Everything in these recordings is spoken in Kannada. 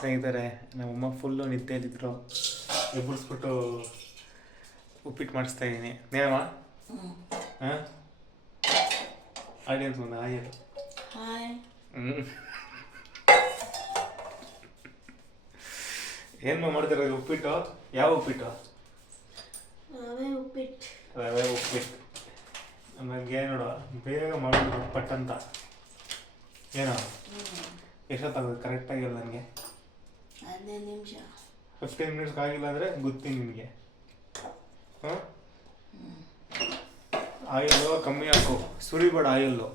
ಸ್ನೇಹಿತರೆ, ನಮ್ಮಮ್ಮ ಫುಲ್ಲು ನಿದ್ದೆಯಲ್ಲಿದ್ದರು. ಎಬ್ಬರಿಸ್ಬಿಟ್ಟು ಉಪ್ಪಿಟ್ಟು ಮಾಡಿಸ್ತಾ ಇದ್ದೀನಿ. ನೇನಮ್ಮ? ಹಾಂ, ಆಡಿಯನ್ಸ್ ಒಂದು ಆಯರು. ಏನು ಮಾಡ್ತಿರೋದು? ಉಪ್ಪಿಟ್ಟು? ಯಾವ ಉಪ್ಪಿಟ್ಟು? ರವೆ ಉಪ್ಪಿಟ್ಟು. ನನಗೆ ನೋಡು, ಬೇಗ ಮಾಡಿಬಿಟ್ಟು ಪಟ್ ಅಂತ. ಏನೋ ಎಷ್ಟೊತ್ತಾಗೋದು ಕರೆಕ್ಟಾಗಿಲ್ಲ ನನಗೆ? 15 ನಿಮಿಷ. 15 ಮಿನಿಟ್ಸ್ ಆಗಿಲ್ಲ ಅಂದರೆ ಗೊತ್ತೀನಿ ನಿನಗೆ. ಹಾಂ, ಆಯಿಲು ಕಮ್ಮಿ ಹಾಕು, ಸುರಿಬೇಡ ಆಯಿಲ್ಲು.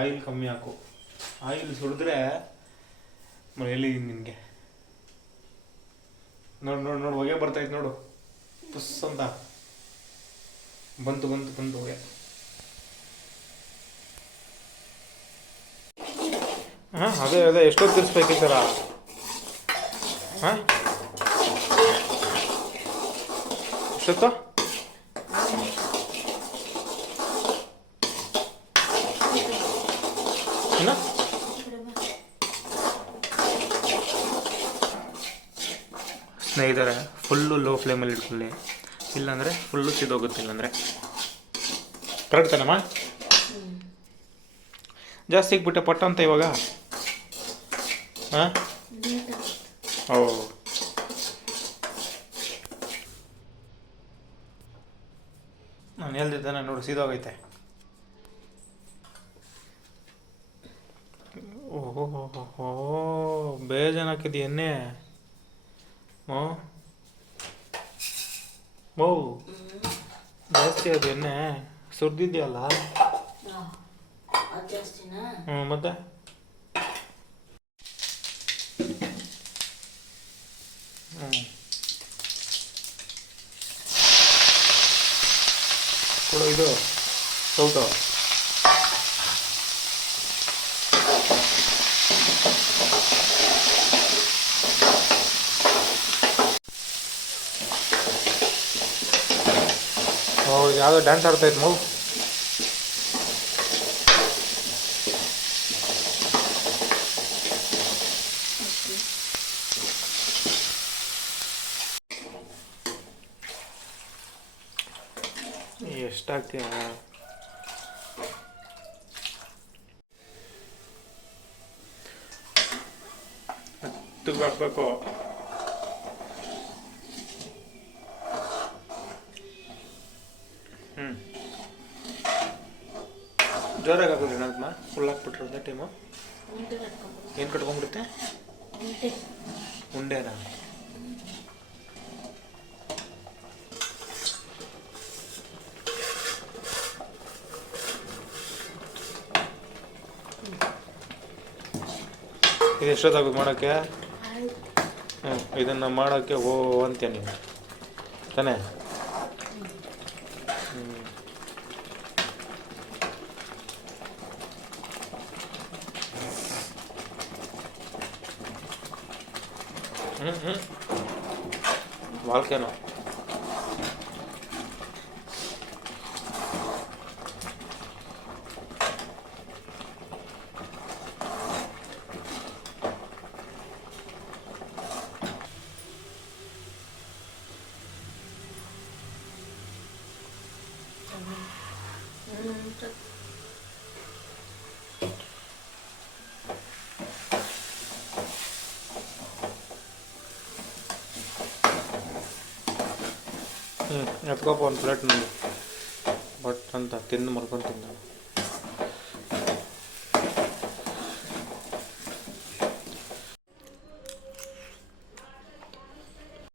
ಆಯಿಲ್ ಕಮ್ಮಿ ಹಾಕು. ಆಯಿಲ್ ಸುರಿದ್ರೆ ಎಲ್ಲಿದ್ದೀನಿ ನಿನಗೆ. ನೋಡು ನೋಡು ನೋಡು, ಹೊಗೆ ಬರ್ತೈತೆ ನೋಡು, ಪುಸ್ ಅಂತ ಬಂತು ಬಂತು ಬಂತು ಹೊಗೆ. ಹಾಂ, ಅದೇ ಅದೇ ಎಷ್ಟೊತ್ತು ತಿರ್ಸ್ಬೇಕು ಈ ಥರ? ಹಾಂ, ಎಷ್ಟೊತ್ತು? ಏನು? ಸ್ನೇಹಿತರೆ, ಫುಲ್ಲು ಲೋ ಫ್ಲೇಮಲ್ಲಿ ಇಟ್ಕೊಳ್ಳಿ, ಇಲ್ಲಾಂದರೆ ಫುಲ್ಲು ಸಿದೋಗುತ್ತೆ. ಇಲ್ಲಾಂದರೆ ಕರೆಕ್ಟ್ ತಾನಮ್ಮ? ಜಾಸ್ತಿ ಇಕ್ಬಿಟ್ಟೆ ಪಟ್ಟ ಅಂತ ಇವಾಗ. ಹಾಂ, ಓ, ನಾನು ಹೇಳ್ದಿದ್ದಾನೆ ನೋಡು, ಸೀದೋಗೈತೆ. ಓಹೋ, ಬೇಜಾನ್ ಹಾಕಿದ್ದಿ ಎಣ್ಣೆ. ಹ್ಞೂ, ಓ ಜಾಸ್ತಿ ಅದು ಎಣ್ಣೆ ಸುರಿದಿದ್ಯಲ್ಲ. ಹ್ಞೂ, ಮತ್ತೆ ಕೊಡು ಇದು ಸೌಟು. ಯಾವುದೋ ಡ್ಯಾನ್ಸ್ ಆಡ್ತಾಯಿತ್ತು ಮಗು. ಎಷ್ಟಾಗ್ತೀಯ? ಹತ್ತಿಗೆ ಹಾಕ್ಬೇಕು. ಜೋರಾಗಿ ಹಾಕಿದ್ರಿ ನಗ್ಮ, ಫುಲ್ ಹಾಕ್ಬಿಟ್ರೆ ಟೈಮು ಏನು ಕಟ್ಕೊಂಡ್ಬಿಡುತ್ತೆ? ಉಂಡೆನಾ? ಇದು ಎಷ್ಟೊತ್ತಾಗೋದು ಮಾಡೋಕ್ಕೆ? ಇದನ್ನು ಮಾಡೋಕ್ಕೆ ಓ ಅಂತೀಯ ನೀನು ತಾನೇ? ವಾಲ್ಕೇನೋ. ಎತ್ಕೋಪ ಒಂದು ಪ್ಲೇಟ್ ನನಗೆ ಬಟ್ ಅಂತ ತಿಂದು ಮಲ್ಕೊಂಡು ತಿಂದ.